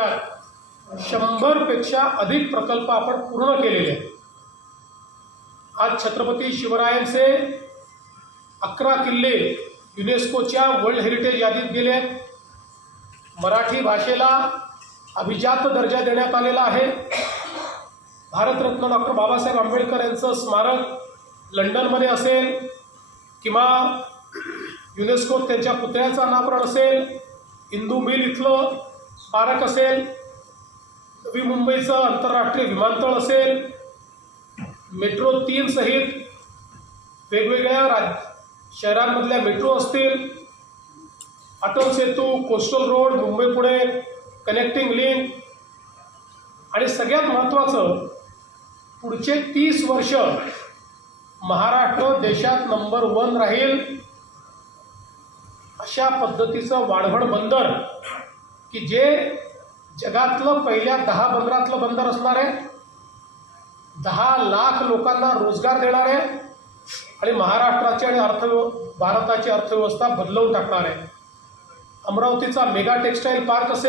100 पेक्षा अधिक प्रकल्प आपण पूर्ण केलेले आहेत। आज छत्रपती शिवरायांचे 11 किल्ले युनेस्कोच्या वर्ल्ड हेरिटेज यादीत गेले आहेत। मराठी भाषेला अभिजात दर्जा देण्यात आलेला आहे। भारतरत्न डॉक्टर बाबासाहेब आंबेडकर यांचं स्मारक लंडनमध्ये असेल किंवा युनेस्कोत त्यांच्या पुतळ्याचं अनावरण असेल, हिंदू मिल इथलं स्मारक असेल, नवी मुंबईचं आंतरराष्ट्रीय विमानतळ असेल, मेट्रो 3 सहित वेगवेगळ्या शहरांमधल्या मेट्रो असतील, Atal Setu, coastal road, Mumbai Pune connecting link, आणि सगळ्यात महत्त्वाचं पुढचे 30 वर्ष महाराष्ट्र देशात नंबर 1 राहील अशा पद्धतीचं वाढवण बंदर की जे जगातलं पहिल्या 10 बंदरातलं बंदर असणार आहे, 10 लाख लोकांना रोजगार देणार आहे आणि महाराष्ट्राची आणि भारताची अर्थव्यवस्था बदलवून टाकणार आहे। अमरावतीचा मेगा टेक्सटाईल पार्क असेल,